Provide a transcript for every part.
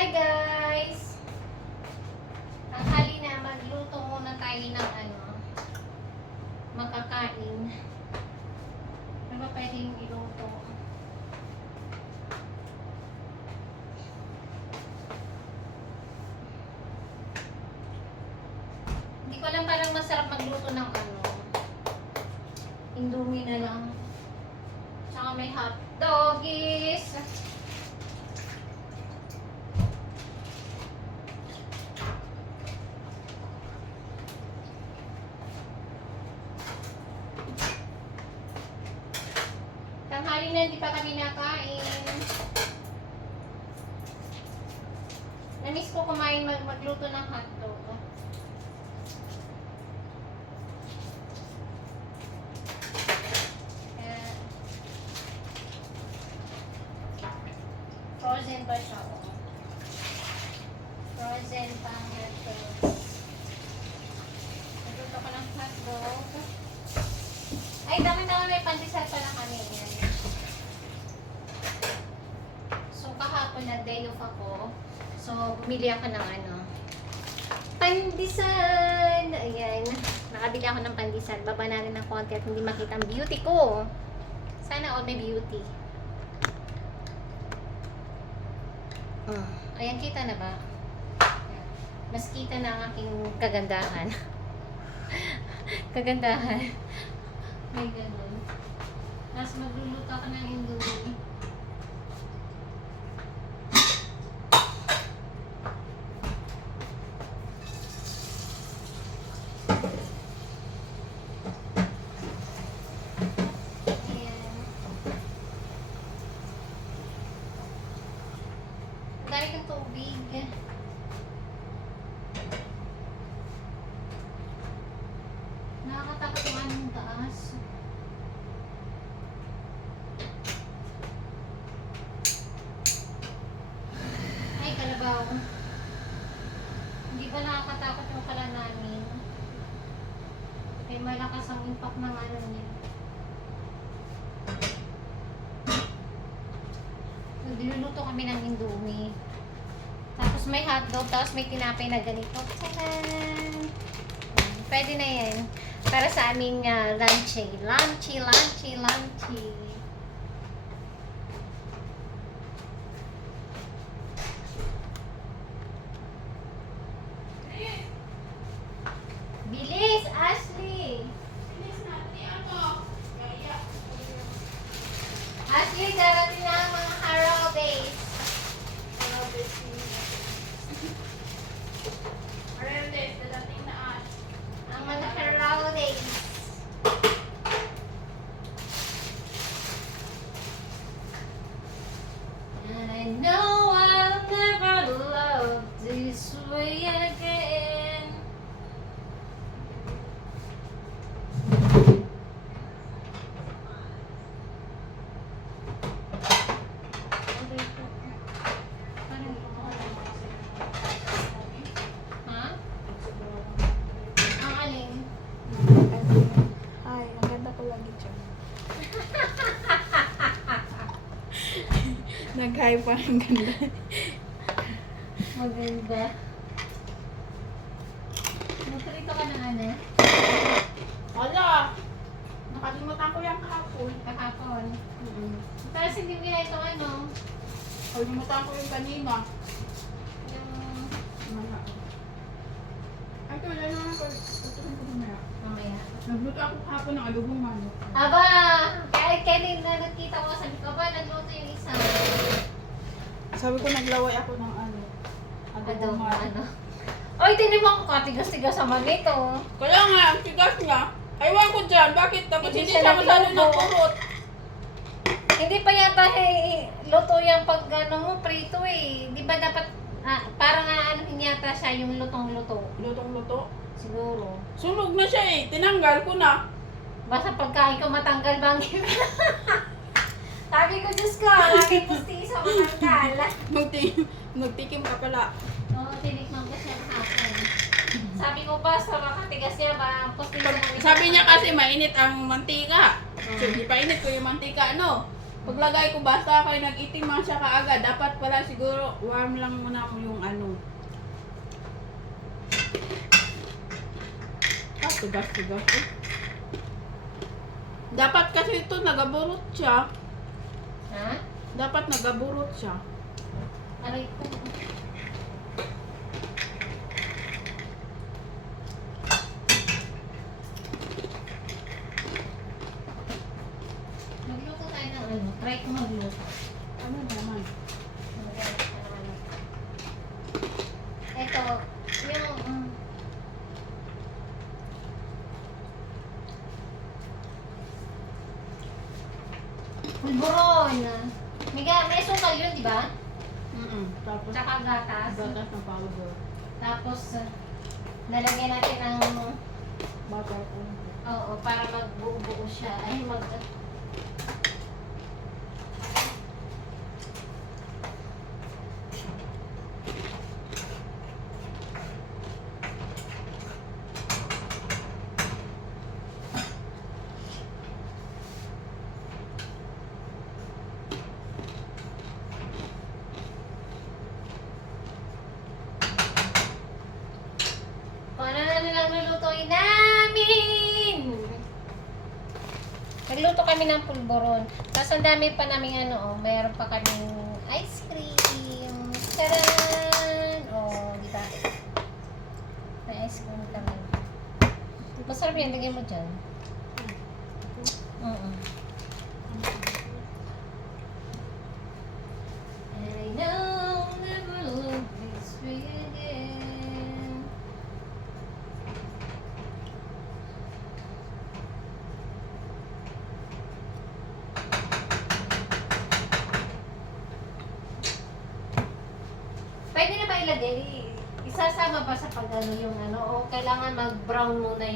Hi guys! Ang hali na magluto muna tayo ng makakain. Ano ba pwedeng iluto? Hindi ko alam, parang masarap magluto ng Indomie na lang. Tsaka may hot doggies. Tanghali na hindi pa kami nakain. Namiss ko kumain magluto ng hotdog. Frozen pa siya. Frozen pang hotdog. Nagluto ko ng hotdog. Ay, dami-dami may pandesal pala kami. Yan. So, kahapon na day off ako. So, bumili ako ng pandesal. Ayan. Nakabili ako ng pandesal. Baba natin ng konti at hindi makita ang beauty ko. Sana all may beauty. Ayan, kita na ba? Mas kita na ang aking kagandahan. Kagandahan. May ganun. Tapos magluluto ako ng Indomie. Ayan. Ang dami kong tubig. Nakakatakot yung anong taas. Ay, kalabaw. Hindi ba nakakatakot yung kala namin? May malakas ang impact ng niya. Nagluluto kami ng Indomie. Tapos may hotdog, tapos may tinapay na ganito. Tadaan! Pwede na yan. Para sa aming lunchy. Lunchy. Bilis, Ashley! Ashley, darating na ang mga Haroldays. Ang mga Haroldays. And I know I'll never love this way again. Ha? Ang alin? Ay, ang ganda ko lagi dyan. Nag-hi pa, ang ganda. Maganda. Nagkarito ka ng Wala! Nakalimutan ko yung kahapon. kahapon. Tapos hindi mo na itong Nakalimutan ko yung kanina. yung Wala. Ay, ito, wala naman ko. Tutusin ko mamaya. mamaya. Nagluto ako kahapon ng adobong manok. Aba! Kaya na nakita ko, sabi ko ba, nagluto yung isa. Sabi ko, naglaway ako ng adobong manok. Oy, tinibang ko, tigas-tigas naman nito. Kaya nga, ang tigas niya. Aywan ko dyan, bakit? Tapos Hindi hindi siya siya masyado nagluto. ng kurot. Hindi pa yata luto yung pag mo, prito eh. Di ba dapat, parang yata siya yung lutong-luto. Lutong-luto. Siguro. Sunog na siya eh. Tinanggal ko na. Basta pagkain ko matanggal bangin. Sabi ko, Diyos ko, lagi pusti sa matanggal. Magtikim ka pala. Oo, tinikman ko siya kahapon. Sabi ko ba, sa makatigas niya ba, pusti sa Sabi niya kasi mainit ang mantika. So, di pa init ko yung mantika, ano? Paglagay ko basta kayo nag-itim man siya kaagad. Dapat pala siguro warm lang muna mo yung ano. Ah, tugas-tugas eh. Dapat kasi ito nagaburot siya. Ha? Dapat nagaburot siya. Aray ko. Magluto tayo ng ano. Try ko magluto. Ano naman? Ito, yung pulburon. May asukal yun, di ba? Tapos, Tsaka gatas. gatas ng powder. Tapos, nalagyan natin ng, Butter po. oo, para magbuo-buo siya. Ay, paano na nilang lulutuin namin? Nagluto kami ng pulburon. Tapos ang dami pa namin ano, mayroon pa kaming ice cream. Taran! Oh, di ba? May ice cream kami. Masarap yan, lagyan mo dyan. I know never look this way again. Pwede na ba ilagay? Isasama ba sa pag-ano yung ano? O kailangan mag-brown muna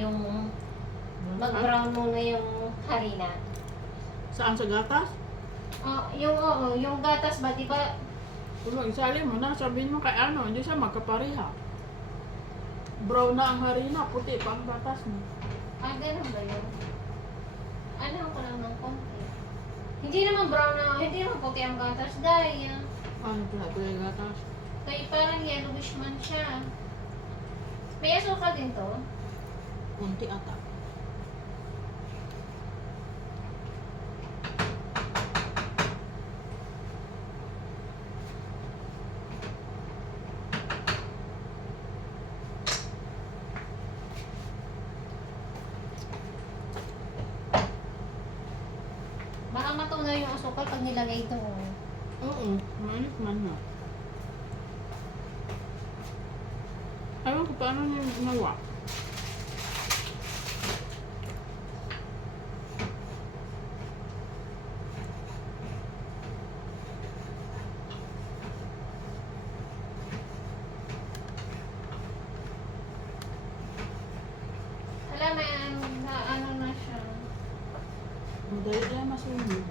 yung harina? Saan sa gatas? Yung gatas ba, di ba? Kung isali mo na, sabihin mo kay ano, hindi siya magkapareha. Brown na ang harina, puti pa ang gatas mo. Ganun ba yun? Ano ko lang ng konti. Hindi naman brown na, hindi naman puti ang gatas dahil. Ano pala ito yung gatas? Kaya parang yellowish man siya. May asukal din to? Kunti ata. Baka matunaw yung asukal pag nilagay ito. Oo, mainit man na. Ewan ko paano niya ginawa. Alam mo, ano na siya. Madali na masunod.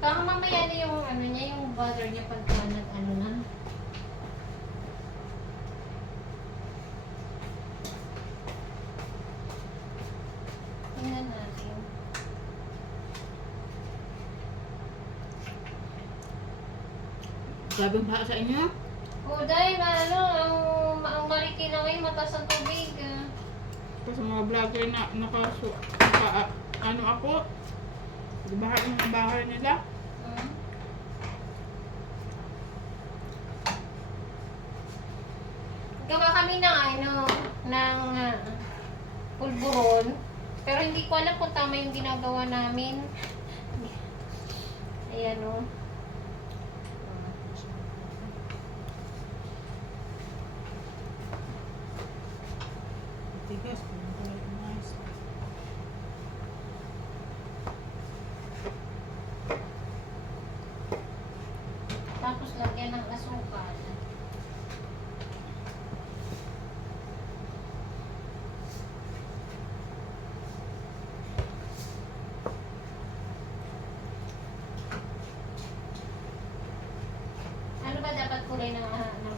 Baka mamaya na yung ano niya, yung butter niya pagka nag-ano na. Tingnan natin. Sabi ba sa inyo? Dahil ang mariki na ngayon, mataas ang tubig. Kasi mga vlogger na ano ako, bahay ng bahay nila. Gawa kami ng pulburon. Pero hindi ko alam kung tama yung ginagawa namin. Ayan o. Tigas, nice. Tapos lagyan ng asukal. Ano ba dapat kulay ng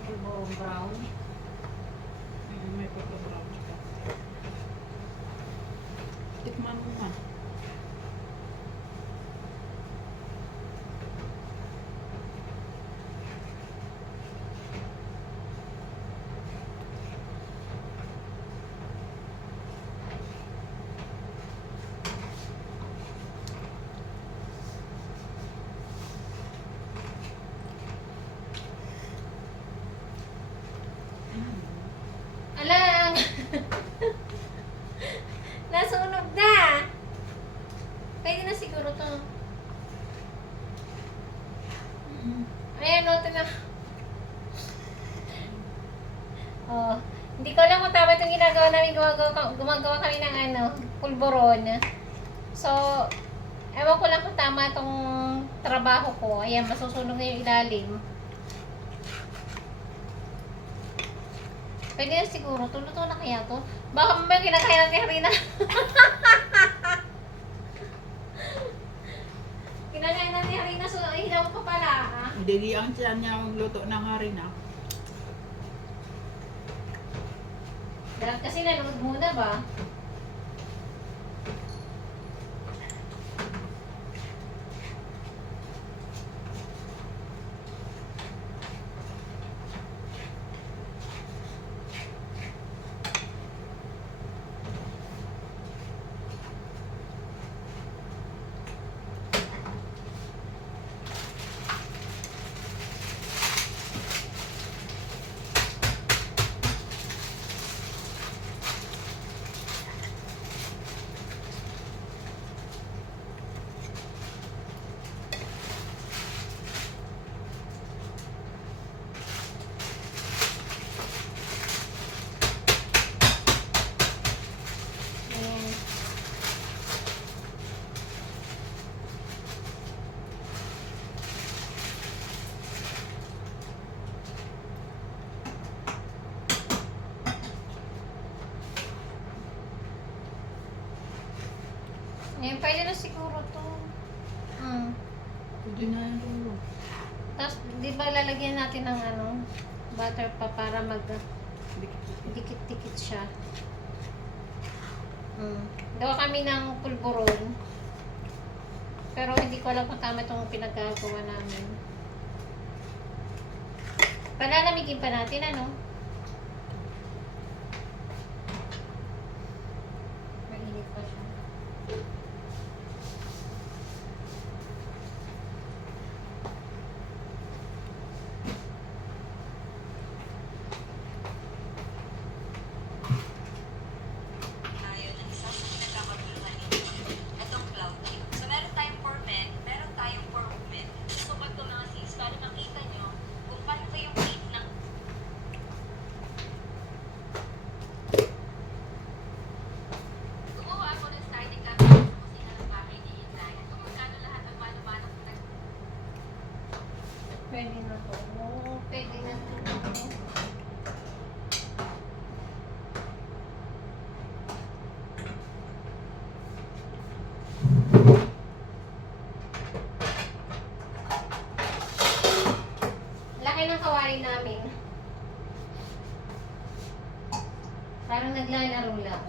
pulburong brown? May pagka-brown siya. minuto na. Oh, hindi ko alam kung tama itong ginagawa namin. Gumagawa kami ng pulboron. So, ewan ko lang kung tama itong trabaho ko. Ayan, masusunog na yung ilalim. Pwede na siguro. Tuluto na kaya to? Baka mamaya kinakaya natin Harina. Kinakaya natin Harina. So, hilaw pa pala. Ah. Hindi ang tiyan niya magluto ng harina. Dapat kasi nanood muna ba? Ayan. Ayan, pwede na siguro to. Pwede na yan tulo. Tapos, di ba lalagyan natin ng butter pa para Dikit-dikit. dikit-dikit siya. Gawa kami ng pulburon. Pero hindi ko alam kung tama itong pinagkagawa namin. Palalamigin pa natin, Mainit pa siya. Tayo ng isa sa pinagkakaguluhan ninyo. Itong cloud chip. So, meron tayong for men, meron tayong for women. So, pag ito mga sis, para makita nyo kung paano ba yung weight ng gumawa ako ng sliding cabinet sa kusina ng bahay ni Inday. Kung magkano lahat ang mano-mano Pwede na to. Pwede na to. Laki ng kawali namin. Parang naglalaro lang.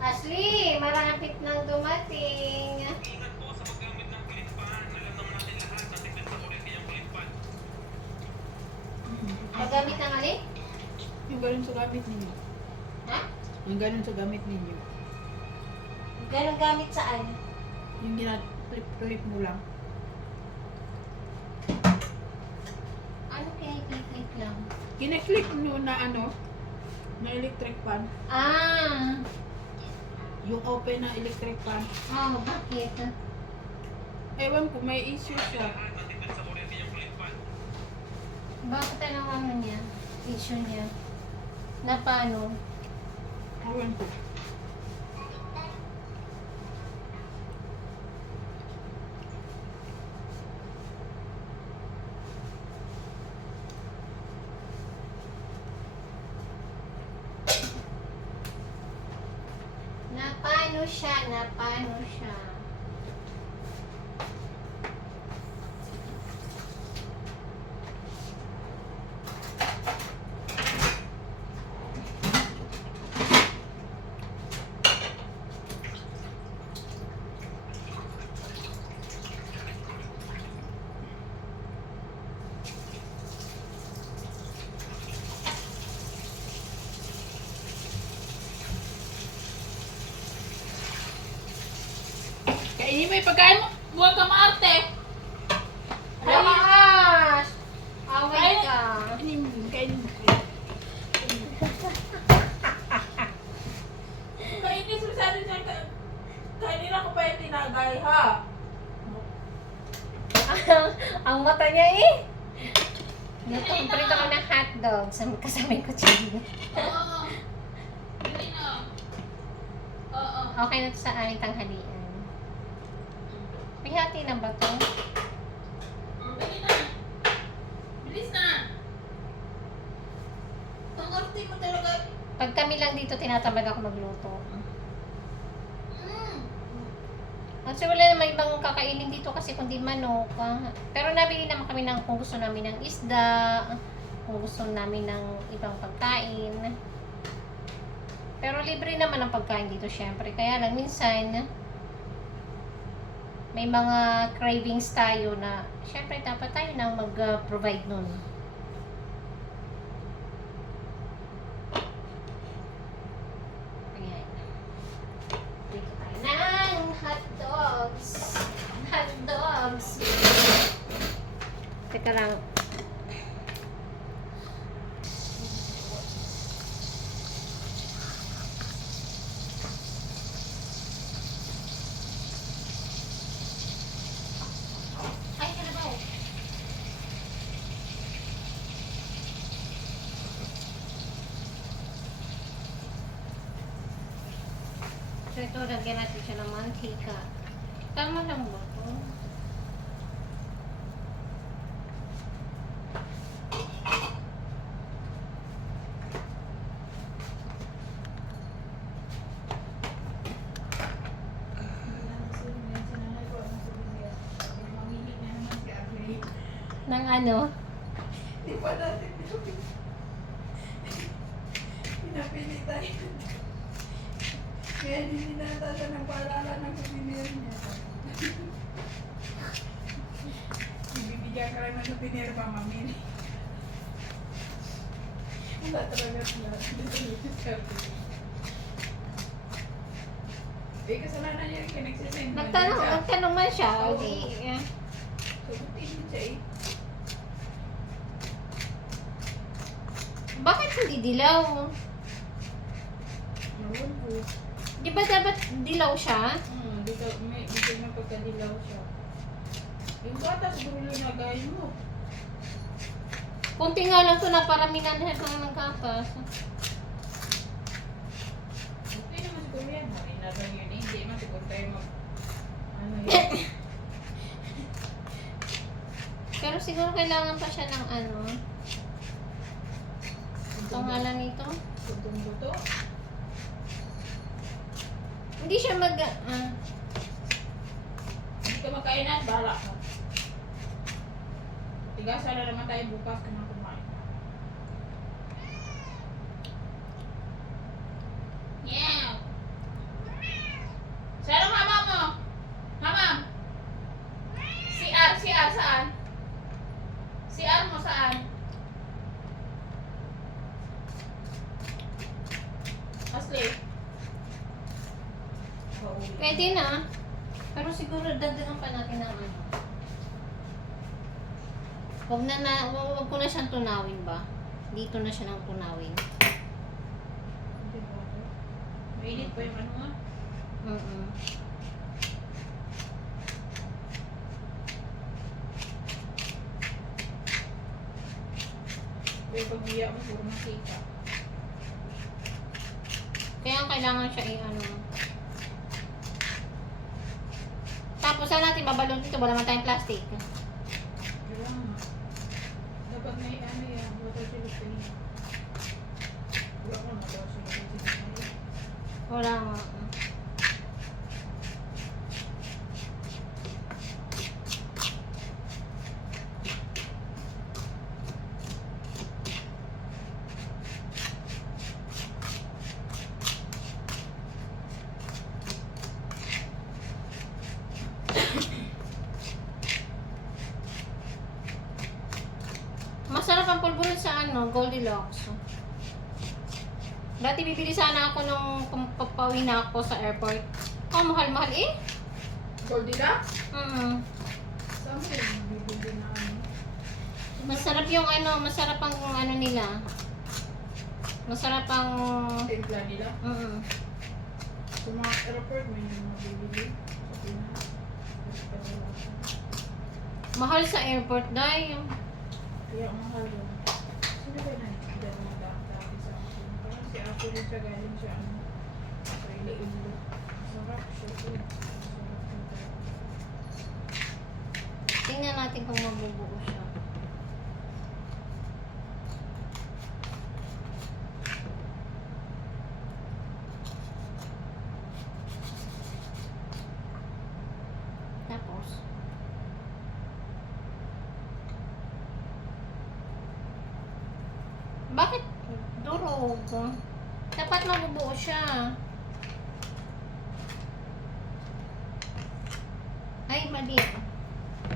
Ashley, marapit nang dumating. Ingat po sa paggamit ng pilitpan. Alam naman natin lahat na tipid sa kuryente yung pilitpan. Paggamit ng alin? Yung ganun sa gamit ninyo. Ha? Yung ganun sa gamit ninyo. Ganong gamit saan? Yung flip mo lang. Ano kaya click lang? Kineclick mo na na electric fan. Ah! Yung open na electric fan. Oh, bakit? Ewan ko, may issue siya. Lahat na tipid sa kuryente yung pilitpan. Bakit niya? Issue niya. Na paano? Ewan ko. Na paano siya? hotdog sa kasama yung kutsilyo. Oo. Bili na. Oo. Okay na to sa aming tanghalian. May hati na ba to? Bili na. Bilis na. Ang arte mo talaga. Pag kami lang dito, tinatamad ako magluto. Kasi wala naman ibang kakainin dito kasi kundi manok. Pero nabili naman kami ng kung gusto namin ng isda, kung gusto namin ng ibang pagkain. Pero libre naman ang pagkain dito syempre. Kaya lang minsan, may mga cravings tayo na syempre dapat tayo nang mag-provide nun. Ayan. Dito tayo ng hotdogs. Hotdogs. Teka lang. Ay, kalabaw. So ito, lagyan natin siya ng mantika. Tama lang ba ito? Ng ano? Di ba natin pinapili tayo. Kaya hindi natasa ng paalala ng souvenir niya. Ibibigyan ka lang ng souvenir pa, mamili. Wala talaga sila. Eh, kasalanan niya rin kinagsisend. Nagtanong man siya. Oo. Di, Sagutin siya eh. bakit hindi dilaw? Nawal ko. Di ba dapat dilaw siya? Dito na pagkadilaw siya. Yung bata siguro linagay mo. Kunti nga lang ito na parami na lahat ng gatas. Okay naman siguro yan. Marinagay yun eh. Hindi naman siguro tayo ano yan. Pero siguro kailangan pa siya ng ano. Ito nga lang ito. Tutong buto. Hindi siya Hindi ka magkainan, bahala ka. Tigasan na naman tayo bukas kung kumain. Yeah! Saan ang mama mo? Mama! CR saan? CR mo saan? Ashley? pwede na. Pero siguro dagdagan pa natin ng ano. Wag ko na siyang tunawin ba? Dito na siya nang tunawin. Mainit pa yung ano nga? Pero pag iya mo, puro makita. Kaya kailangan siya i-ano. Tapos saan natin babalon dito? Wala man tayong plastic. Kaya nga. Dapat may ano yan, water silicone. Wala ko na water silicone. Wala nga. Masarap ang pulburon sa ano, Goldilocks. Dati bibili sana ako nung papawi na ako sa airport. Oh, mahal-mahal eh. Goldilocks? Saan mo yung bibili na ano? Masarap yung ano, masarap ang ano nila. Masarap ang... Timpla nila? Mm. Sa mga airport, may mabibili. Sa Pinas. Mahal sa airport dahil. Kaya mahal yun. Sino ba na yun? Actually, siya galing siya, ano, sa Iloilo. Sarap siya. Sarap siya. Tingnan natin kung mabubuo siya. Tapos, bakit durog? Dapat mabubuo siya. Ay, mali.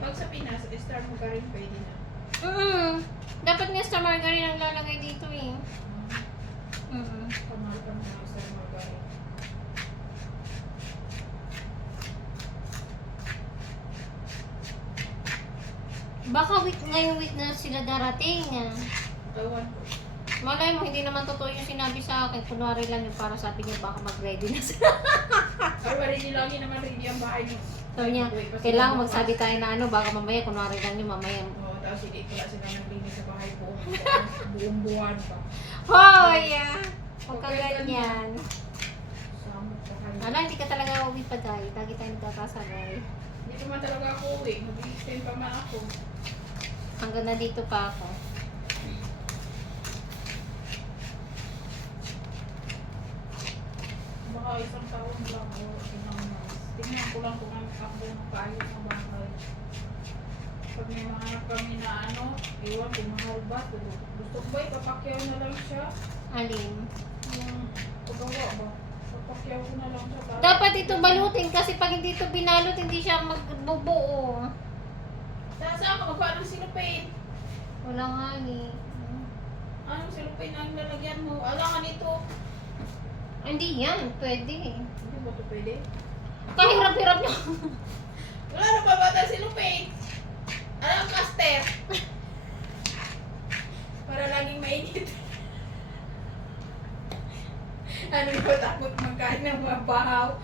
Pag sa Pinas, star mo ka rin pwede na. Dapat nga star margarine ang lalagay dito eh. Kamahal ka mga star mo ka rin. Baka ngayong week na sila darating. Ewan ko. Malay mo, hindi naman totoo yung sinabi sa akin. Kunwari lang yung para sabi niya baka mag-ready na sila. Ay, wala din lagi naman ready ang bahay niyo. Sabi niya, kailangan magsabi tayo na ano, baka mamaya, kunwari lang yung mamaya. Oo, tapos hindi pala sila naglinis sa bahay po. Buong buwan pa. Hoy! Huwag ka ganyan. Samot pa kayo. Ala, hindi ka talaga uwi pa dahil. Lagi tayo nagkakasabay. Hindi naman talaga ako uwi. Mag-extend pa man ako. Hanggang na dito pa ako. Baka isang taon lang o ilang months. Tingnan ko lang kung ang ako makaayos ng bahay. Pag may mga anak kami na ano, iwan kung mahal ba. Gusto ko ba ipapakyaw na lang siya? Alin? Yung pagawa ba? Papakyaw ko na lang siya. para- Dapat ito balutin kasi pag hindi ito binalot, hindi siya magbubuo. Saan ka magpaan ng silupin? Wala nga ni. Anong silupin ang lalagyan mo? Alam ka nito. Hindi yan, pwede. Hindi ba ito pwede? Kahirap-hirap niya. Wala na ba ba silupin? Alam caster. Para laging mainit. Ano ba takot magkain ng mga bahaw?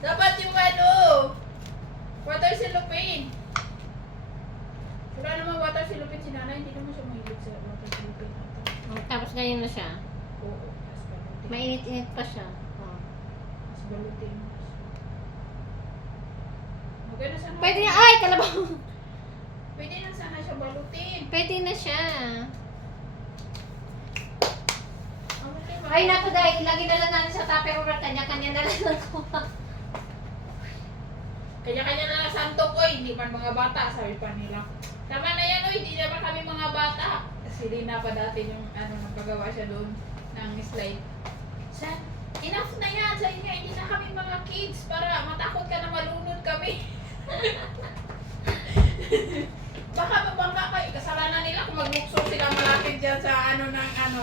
Dapat yung ano, water silupin. Wala naman water silupin si nanay, hindi naman siya mahilig sa water silupin. Tapos ganyan na siya. Oo, mas balutin. Mainit-init pa siya. Mas balutin. Okay na sana. Pwede na, ay, kalabaw. Pwede na sana siya balutin. Pwede na siya. Okay, Ay, naku dahil, ilagay na lang natin sa tupperware, kanya-kanya na lang nakuha. Kanya-kanya na lang santok, oy, hindi man mga bata, sabi pa nila. Tama na yan, oy, hindi naman kami mga bata. Si Rina pa dati yung, nagpagawa siya doon ng slide. San, enough na yan, sa inyo, hindi na kami mga kids para matakot ka na malunod kami. Baka mabangga kayo, kasalanan nila kung magbukso sila malapit dyan sa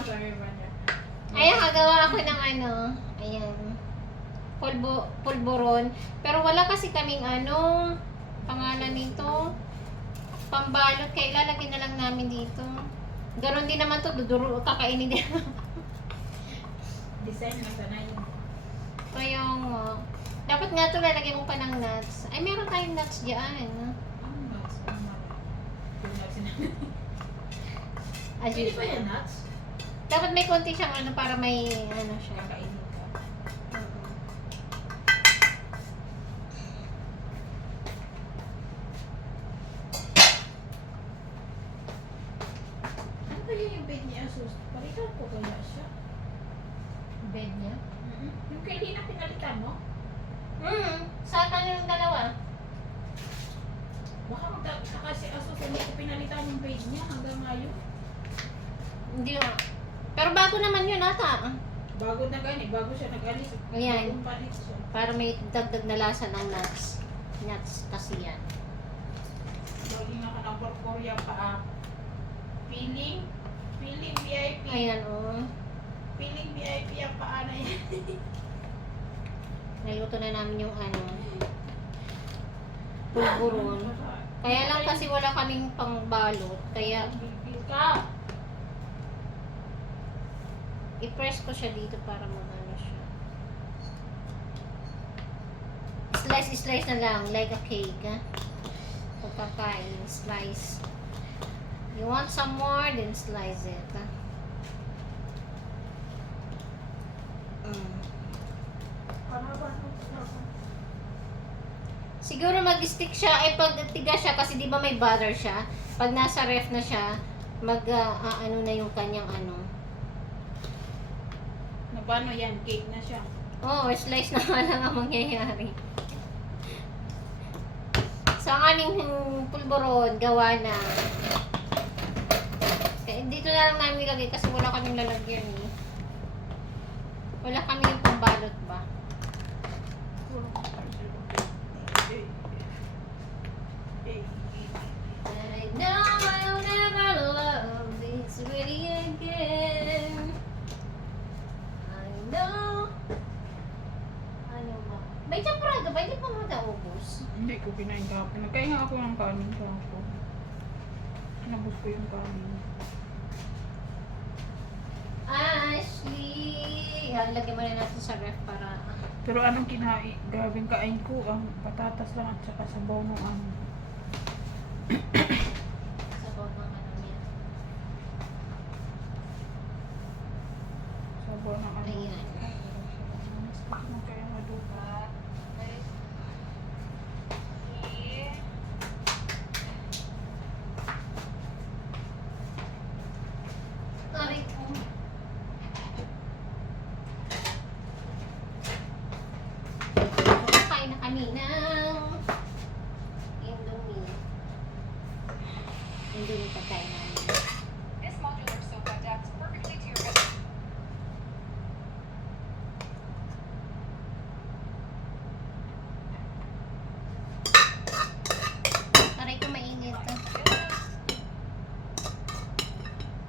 sabi ba niya. Ayan, kagawa ako ng ayan, pulburon. Pero wala kasi kaming pangalan nito, pambalot, kaya ilalagay na lang namin dito. Ganon din naman to, kakainin din. Design na sana yun. Kaya nga, dapat nga to lalagyan mo pa ng nuts. Ay, meron tayong nuts dyan. Ang nuts, ang nuts. Yung nuts sinabi. As Pwede ba usual. yan nuts? Dapat may konti siyang para may siya. Kakainin ka. Ano kaya yung bed ni Asus? Palitan ko kaya siya? Bed niya. Yung kay Lina pinalitan mo? Sa kanya yung dalawa. Baka magtaka si Asus hindi ko pinalitan yung bed niya hanggang ngayon. Hindi nga. Pero bago naman yun ata. Bago na gani, bago siya nag-alis. Ayan. Bagong palit siya. Para may dagdag na lasa ng nuts. Nuts kasi yan. Lagi nga ka ng Korea pa. Feeling VIP. Ayan Feeling VIP ang paa na yan. Naluto na namin yung pulburon. Kaya lang kasi wala kaming pangbalot. Kaya Bigil ka. i-press ko siya dito para magano siya. Slice na lang like a cake. Pagkakain, slice. You want some more, then slice it. Siguro mag-stick siya, pag tiga siya, kasi di ba may butter siya, pag nasa ref na siya, ano na yung kanyang ano. Na paano yan? Cake na siya. Oo, slice na nga lang ang mangyayari. So, ang aming pulboron, gawa na. Dito na lang namin ilagay kasi wala kaming lalagyan eh. Wala kami yung pambalot ba? I know I'll never love this really again. I know. Ano ba? May champorado ba? Hindi pa mo naubos. Hindi ko kinain kahapon. Nagkain nga ako ng kanin kahapon. Nabos ko yung kanin. Ashley! Lagyan mo na natin sa ref para... Pero anong kinain? Grabing kain ko. Ang patatas lang at saka sabaw ng ano. sa bawat ng ano niya. Sabaw ng ano. Ayan. Ano kaya madupa? Aray ko. Kakain na kami ng Indomie. Indomie pagkain namin. This modular sofa adapts perfectly to your bedroom. Aray ko mainit.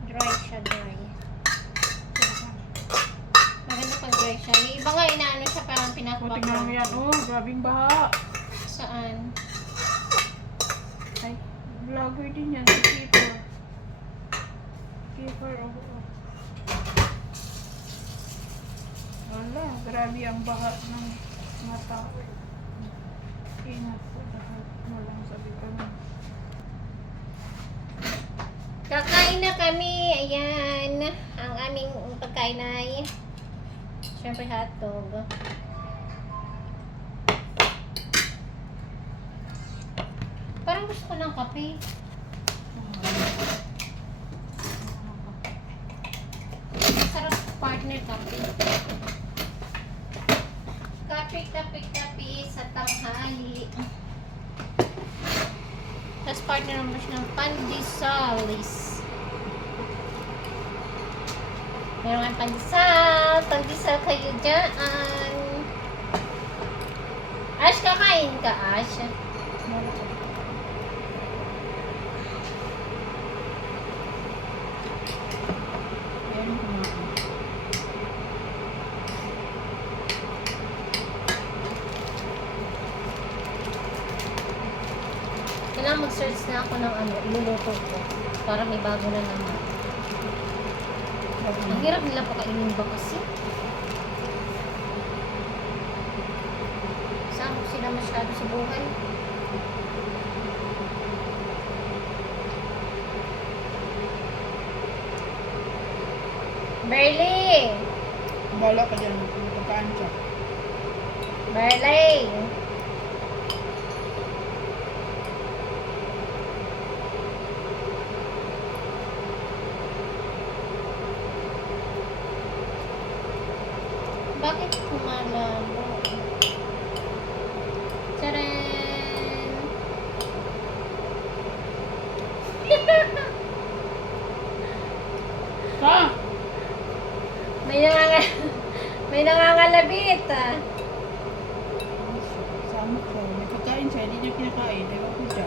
Dry siya, dry. Maganda pag dry siya. Yung iba nga inaano siya parang O, pinapapag. tingnan mo yan. Oh, grabing baha. Saan? Ay, vlogger din yan. Si Keeper. Keeper, oh. Wala, grabe ang baha ng mata. Ingat po lahat. Walang sabi ka lang. Kakain na kami. Ayan. Ang aming pagkain ay syempre hotdog. Parang gusto ko ng kape. Sarap partner kape. Kape sa tanghali. Tapos partner naman siya ng pandisalis. Meron nga pandesal. Pandesal kayo dyan. Ash, kakain ka, Ash. Ayan yung kumain. Kailangan mag-search na ako ng ano, iluluto ko. Para may bago na naman. Ang hirap nila pakainin ba kasi? Saan sila masyado sa buhay? Berly! Bala ka dyan. Pagkaan siya. Berly! Bakit kumalabo? Tcharan! Ha? May nangangalabit ah. Samok siya. May pagkain siya. Hindi niya kinakain. Ewan ko siya.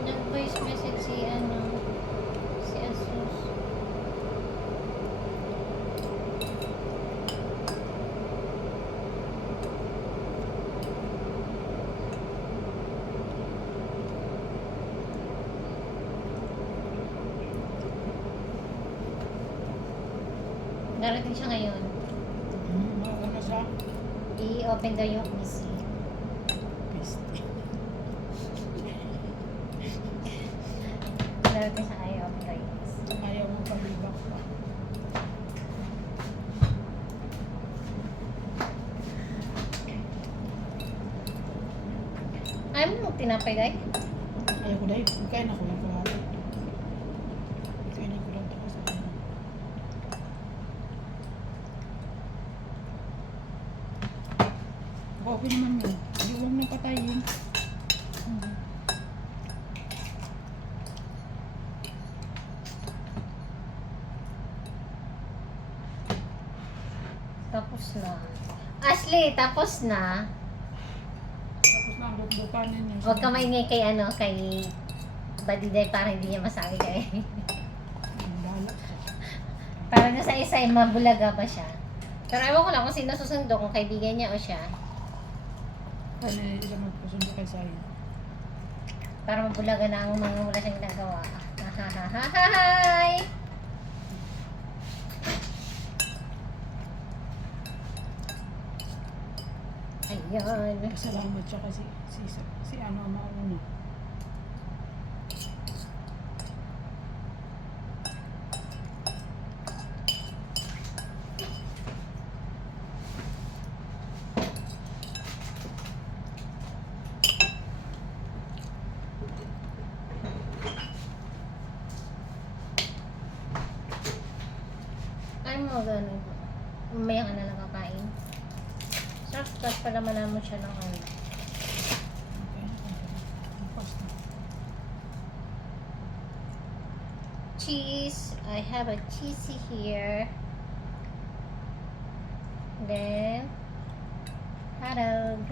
Nag-voice message si Asus. Darating siya ngayon. siya. I-open daw yung PC. Piste. Natin sa i-open daw yung PC. Ayaw mo palibak pa. Ayaw mo tinapay dahil? Ayaw ko dahil. Kaya na ko yung kalahati. Kaya na ko lang ako sa ano. Okay naman yun. Hindi huwag nang patayin. Tapos na. Ashley, tapos na. Tapos na ang dupanin niya. Huwag ka maingay kay kay Badiday para hindi niya masabi kay. Bahala siya. Para na sa isa ay mabulaga pa siya. Pero ewan ko lang kung sino susundo, kung kaibigan niya o siya. Kaya na siya magpasundo kay Sayo. Para mabulaga na ang mga wala siyang ginagawa. Hi! Ayan. Pasalamat siya kasi si ano ang mauna. Ay mo ganun. Umaya ka na lang kakain. Sarap, tapos pala malaman siya ng ano. Okay. Tapos na. Cheese. I have a cheesy here. Then, hotdog.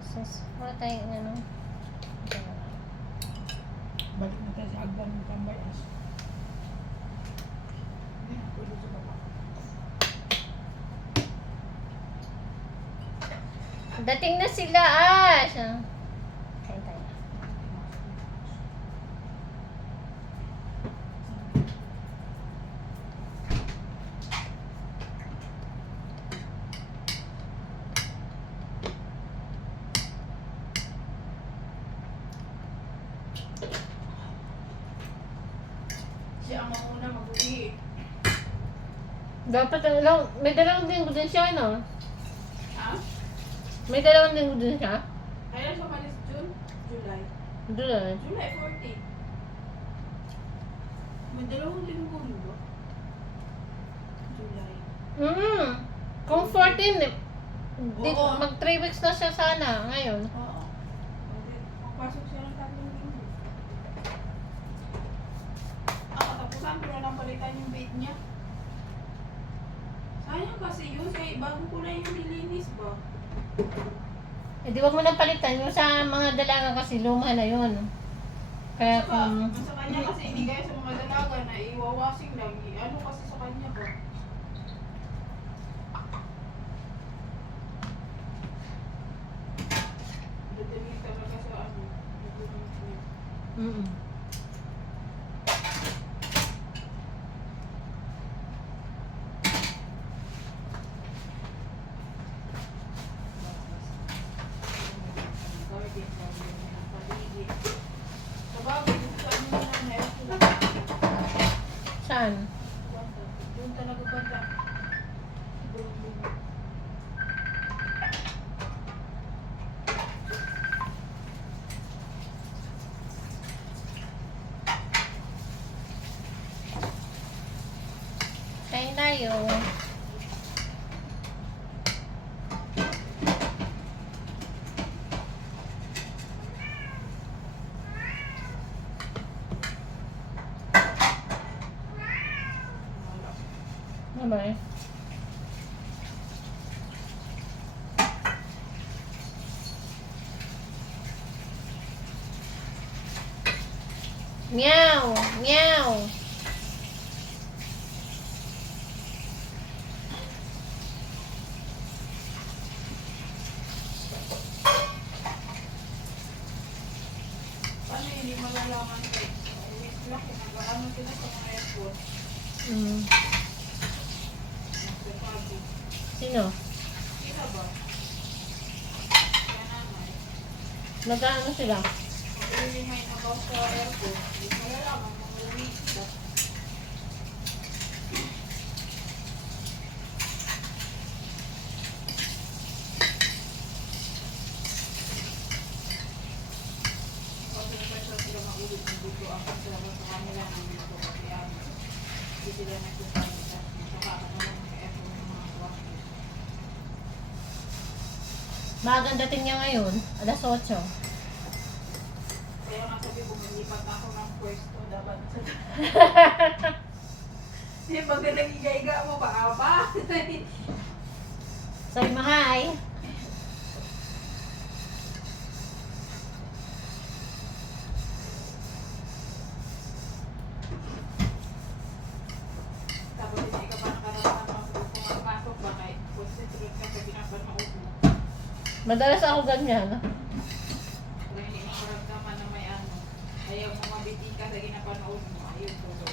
Sus, wala tayong ano. Balik na tayo sa agdan ng pambayas. Hindi na, pwede sa baba. Dating na sila, Ash! Kain tayo. Siya ang mauna mag-uwi. Dapat ang lang, may dalawang linggo din siya, no? Ha? May dalawang linggo din siya. Kailan siya malis? June? July? Doon. July 14. May dalawang linggo ba? July. Kung 14, Oo. mag 3 weeks na siya sana ngayon. Oo. Magpasok siya ng 3 linggo. Katapusan ko na lang palitan yung bait niya. Sayang kasi yun, kaya bago ko na yung nilinis ba? Eh di wag mo nang palitan. Yung sa mga dalaga kasi luma na yun. Kaya Saka, kung... sa kanya kasi hindi gaya sa mga dalaga na iwawasing lang. Ano kasi sa kanya ba? Dadaling talaga sa ano. Dadaling niya. Mm-mm. Saan? Doon talaga banda. Kain tayo. Bye-bye. Meow! Meow! Paano hindi malalaman kayo? Always lang, nag-ano sila sa mga airport. Mm. Nagsasabi. Sino? Sino ba? Kaya naman. Nag-ano sila? Maglilingay na ba sa aircon? Hindi ko alam. Mga uwi sila. Kasi naman sila magulit ng gusto ako sila sa kanila ng gusto kasi hindi sila nagsasalita. Saka ako naman nag-effort ng mga kwakit. Maagang dating niya ngayon, alas 8. Kaya nga sabi ko, malipat ako ng pwesto dapat sa... Hindi, pag nag-iga-iga mo pa, apa? Sabi mo, hi. Tapos hindi ka pa nakarasan ng pumapasok ba kahit concentrate ka sa pinapanood mo. Madalas ako ganyan. Kung hindi mo maramdaman na may ano, ayaw mo mabiti ka sa ginapanood mo, ayaw ko to.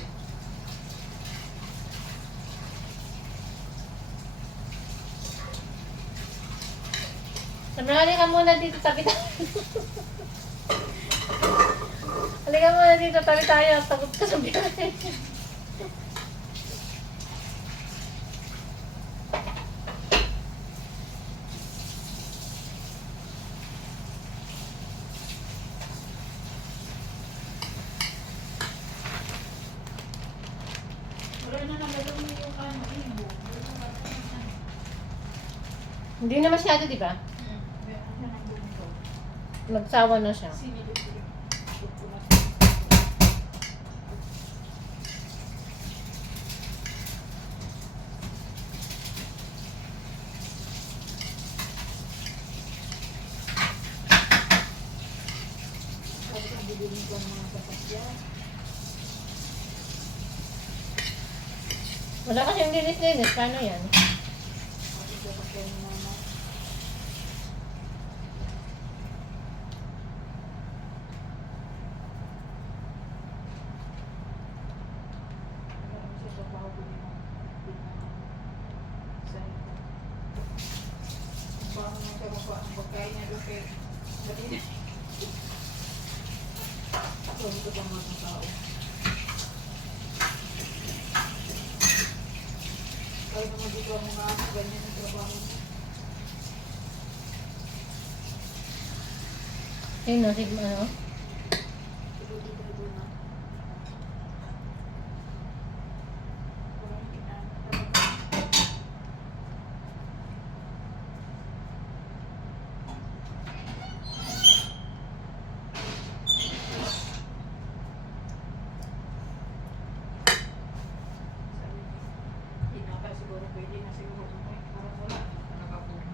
Sabi mo, halika muna dito, tabi tayo. Halika muna dito, tabi tayo. Takot ka sa biyahe. Wala na nagalong mo yung ano, ibo. Hindi na masyado, di ba? Meron siya ng bumito. Nagsawa na siya. Sinilip ko yung ko na Sabi ko, bibilin ko ang mga sasakyan. Wala kasing linis-linis. Paano yan? Kasi sasakyan ni mama. Marami siya sa bago ni mama. Paano mo siya makuha ang pagkain niya doon kay dati na. So, ito ba mga tao? Kaya naman dito ang mga ganyan ang trabaho mo. Sino? Si ano? Dito na. Parang kinakatawa. Sabi niya, hindi na pa siguro pwede na siguro. Ay, parang wala. Nakapunta.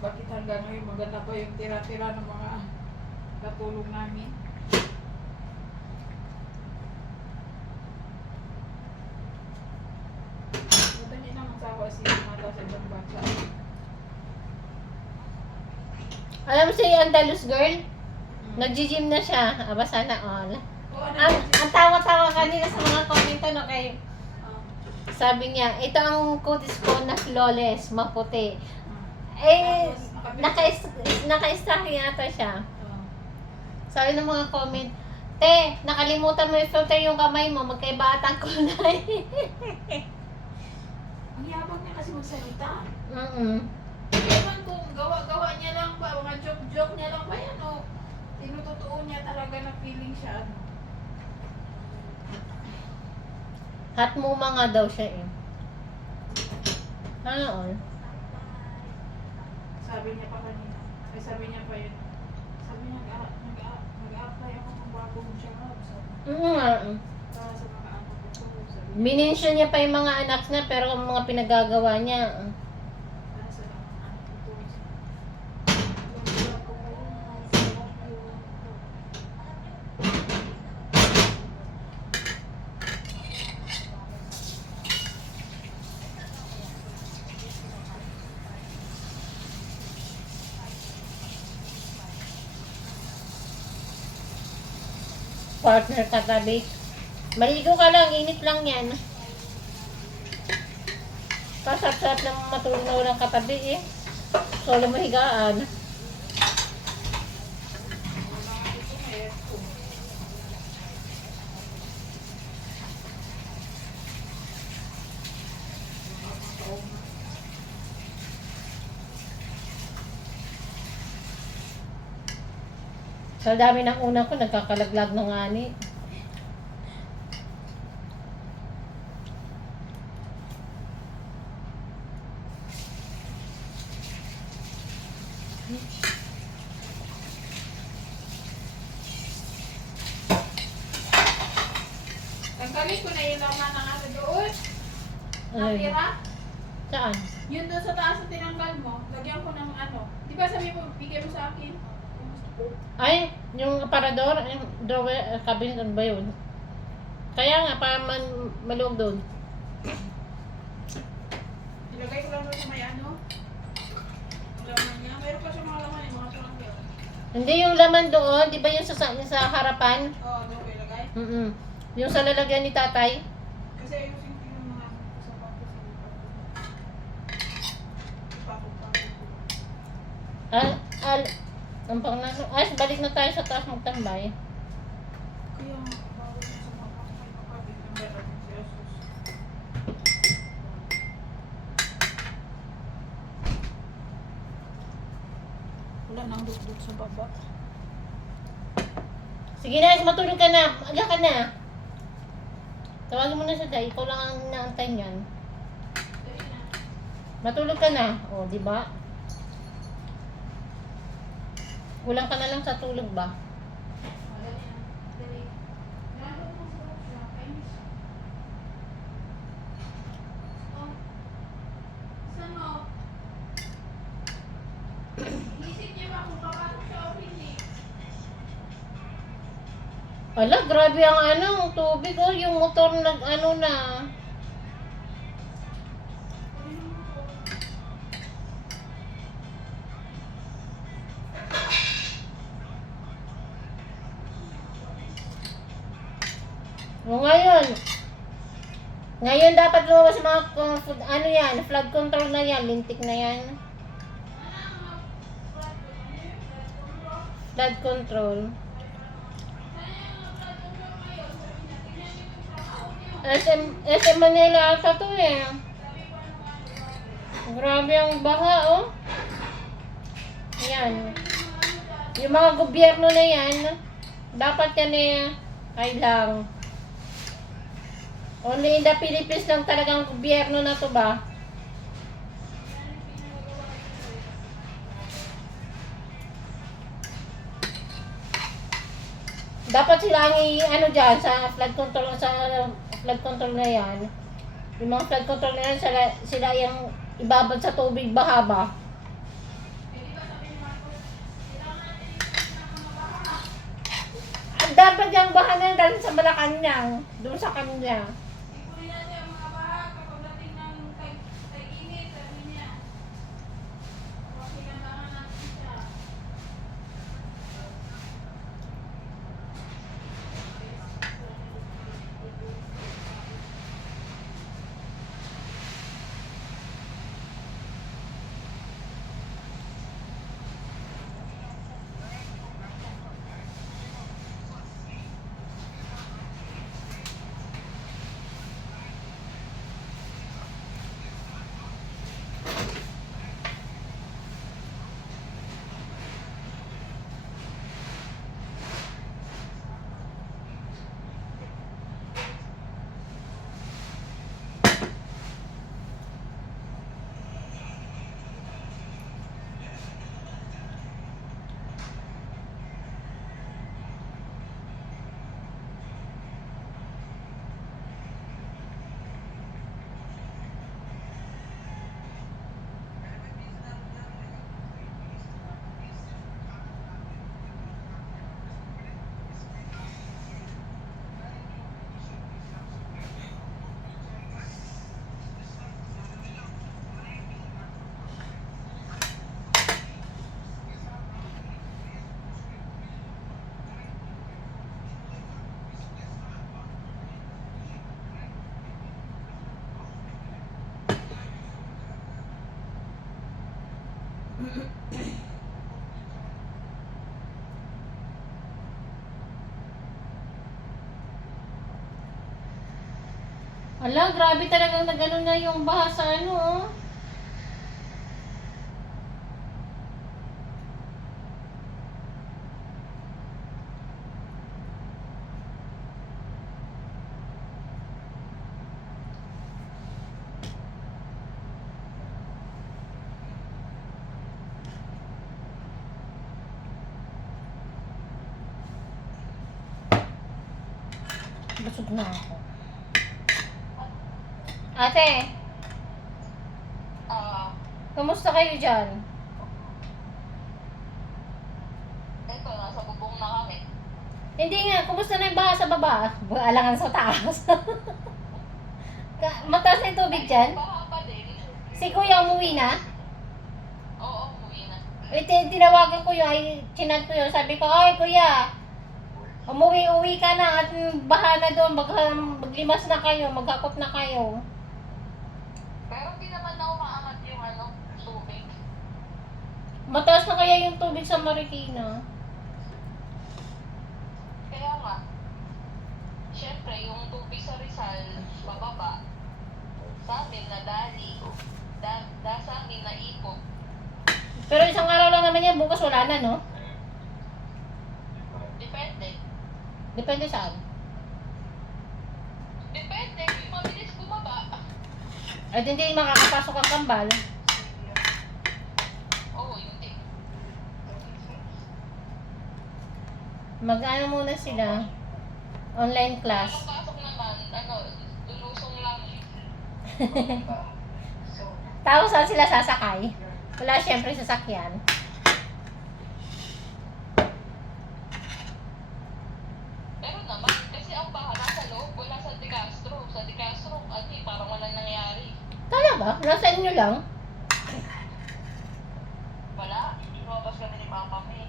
Bakit hanggang ngayon maganda pa yung tira-tira ng mga katulong namin? Madali na magsawa si mata sa ibang bansa. Alam mo si Andalus girl? Nag-gym na siya. Aba, sana all. Oo, Ang tawa-tawa kanina sa mga komento, no, kay Ah, sabi niya, ito ang kutis ko na flawless, maputi. ah. Eh, Tapos, naka-stack yata siya. Ah. Sabi ng mga comment, te, nakalimutan mo i-filter yung kamay mo, magkaiba at ang kulay. Ang yabang niya kasi magsalita. Ewan kung gawa-gawa niya lang ba, mga joke-joke niya lang ba yan o tinutotoo niya talaga na feeling siya ano. Hot muma nga daw siya eh. Ano all? Sabi niya pa kanina. Ay sabi niya pa yun. Sabi niya nag-a-apply ako ng bagong job. Sabi, para sa mga anak ko. Sabi niya, Minensyon niya pa yung mga anak na pero ang mga pinagagawa niya. para sa mga anak ko. Yung ko pa yun. Sarap yun. Partner katabi. Maligo ka lang, init lang yan. Kasarap-sarap na matulog na walang katabi eh. Solo mo higaan. Wala nga dito may aircon. Sa dami ng una ko, nagkakalaglag ng ani. Tanggalin ko na yung laman ng ano doon. Ay, Natira. saan? Yun doon sa taas na tinanggal mo. Lagyan ko ng ano. Di ba sabi mo, bigay mo sa akin? Ay, yung aparador, yung drawer, cabinet, ano ba yun? Kaya nga, para maluwag doon. Ilagay ko lang doon sa may ano. Ang laman niya. Mayroon pa siya mga laman yung mga saranggal. Hindi yung laman doon, di ba yung sa harapan? Oo, doon ko ilagay. Yung sa lalagyan ni tatay. Kasi ayusin ko yung mga sapatos sa lupa. Ipapagpapag ko. Ang pangnano. Ay, balik na tayo sa taas magtambay. Kaya nga, bawal na sa mga kapatid ng meron si Jesus. Wala nang dugdug sa baba. Sige na, matulog ka na. Aga ka na. Tawagin mo na siya dahil ikaw lang ang inaantay niyan. Dali na. Matulog ka na. O, di ba? Kulang ka na lang sa tulog ba? Dali na. Dali. Nandun mo sa box siya. Kainis. Oh. Saan mo? Inisip niya ba kung papasok siya o hindi? Ala, grabe ang ang tubig. Oh, yung motor nag na. O ngayon. Ngayon dapat lumabas sa mga flood control na yan. Lintik na yan. Flood control. SM Manila ata to eh. Grabe ang baha oh. Yan. Yung mga gobyerno na yan, dapat yan eh, kailang. Only in the Philippines lang talagang gobyerno na to ba? Dapat sila ang dyan sa flood control na yan. Yung mga flood control na yan, sila yung ibabad sa tubig baha ba? Dapat yung baha na yan dahil sa Malacanang, doon sa kanya. Ipunin natin ang mga baha kapag dating ng tag-init, sabi niya. Kapag pinandangan natin siya. Hala, grabe talagang nag-ano na yung baha sa ano, oh. Busog na ako. Ate, kumusta kayo dyan? Ito, nasa bubong na kami. Hindi nga, kumusta na yung baha sa baba? Alangan sa taas. Mataas na yung tubig dyan? Baha pa din. Si kuya umuwi na? Oo, umuwi na. Tinawagan ko yun, ay chinat ko yun. Sabi ko, ay kuya, umuwi ka na at baha na doon. Maglimas na kayo, maghakot na kayo. Pero hindi naman na umaangat yung tubig. Mataas na kaya yung tubig sa Marikina? Kaya nga, syempre, yung tubig sa Rizal, bababa. Sa amin, nadali. Sa amin, naipog. Pero isang araw lang naman yan, bukas wala na, no? Depende. Depende saan. Depende, kung mabilis bumaba. At hindi makakapasok ang kambal. Oo, hindi. Mag-ano muna sila. Online class. Ang pasok naman, lulusong lang. Tapos saan sila sasakay? Wala syempre sasakyan. Meron naman, kasi ang baha nasa loob, wala sa De Castro. Sa De Castro, parang walang nangyari. Talaga? Nasa inyo lang? Wala. Lumabas kami ni Mama May.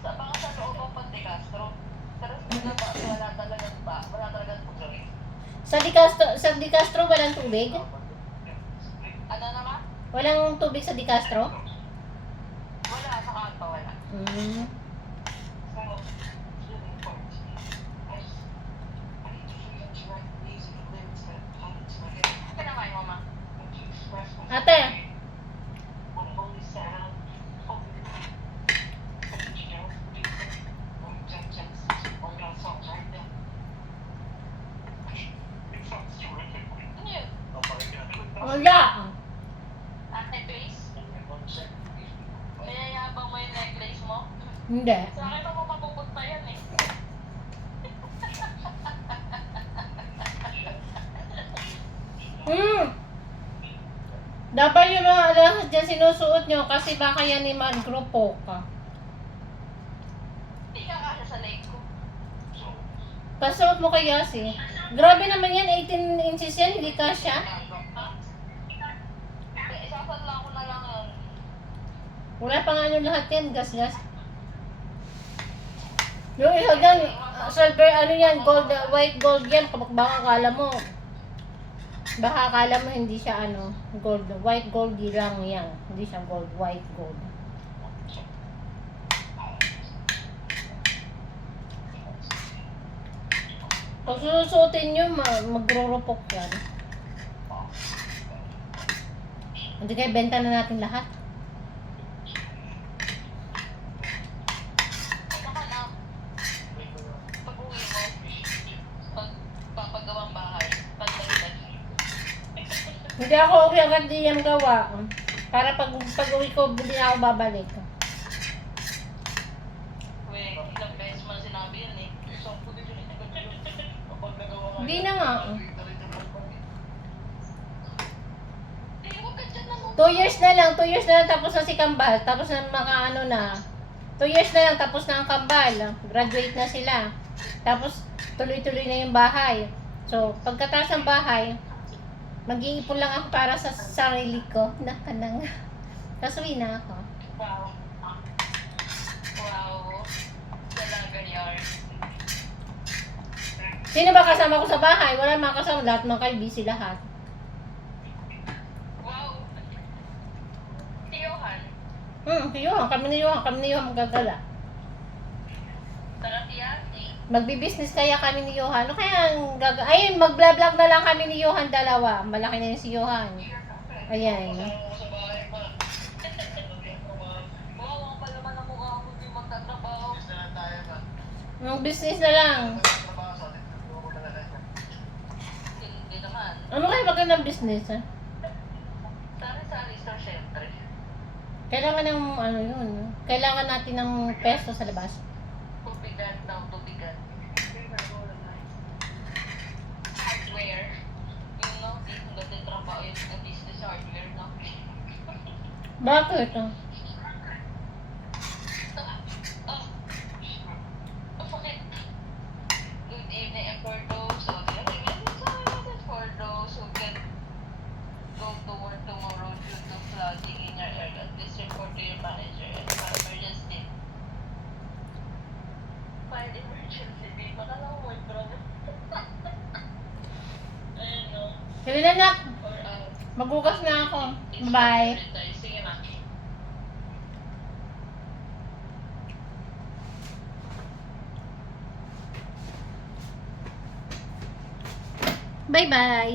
Sa baka sa loob ang pang De Castro. Pero wala talagang wala talagang tubig. Sa Di Castro walang tubig? Ano naman? Walang tubig sa Di Castro? Wala, sa kanto wala. Hmm. Pinakain mo, Ma. Ate, Ano yun? wala. Ate Grace? Nayayabang mo yung necklace mo? Hindi. Sa akin mo mapupunta yan eh. Dapat yung mga alahas dyan sinusuot nyo kasi baka yan ni magrupo ka. Hindi ka kasya sa leg ko. Pasuot mo kay Yasi. Grabe naman yan, 18 inches yan, hindi kasya. Isasadla ko na lang yun. Wala pa nga yung lahat yan, gas-gas. Yung isa dyan, silver, ano yan, gold, white gold yan, kapag baka akala mo hindi siya gold, white gold lang yan. Hindi siya gold, white gold. Pag susuotin nyo, magro-rupok yan. Hindi kaya benta na natin lahat. Saka na, pag-uwi mo, papagawang bahay, pagdagdag. Hindi ako okay agad di yan gawa. Para pag-uwi ko, hindi na ako babalik. Weh, ilang beses mo na sinabi yan eh. Hindi na nga. Eh, huwag ka dyan na mo. 2 years na lang tapos na si Kambal. Tapos na na. 2 years na lang tapos na ang Kambal. Graduate na sila. Tapos tuloy-tuloy na yung bahay. So, pagkatapos ng bahay, mag-iipon lang ako para sa sarili ko. Nakanang. Tapos uwi na ako. Wow. Wow. Talaga yar. Sino ba kasama ko sa bahay? Wala mga kasama. Lahat mga kayo busy lahat. Wow. Tiyohan. Kami ni Johan magagala. Taratiati. Magbi-business kaya kami ni Johan. Ano kaya ang ayun, mag-vlog na lang kami ni Johan dalawa. Malaki na yun si Johan. Ayan. Wow, pala man ang mukha ko di magtatrabaho. Mag-business na lang. Hindi naman. Ano kaya magandang business, ha? Sari-sari store, syempre. Kailangan ng ano yun. Kailangan natin ng pesto sa labas. Tubigan daw, tubigan. Hardware. Yun no, dito natin trabaho yung business hardware, no? Bakit? Bakit? Good evening, and for those who for those who can go to work tomorrow due to flooding in your area, please report to your manager and for emergency. Fire emergency, di ba ka lang mo, bro? Ayun, no? Sige na, nak. Or, Magbukas na ako. Bye. Sige na. Bye-bye.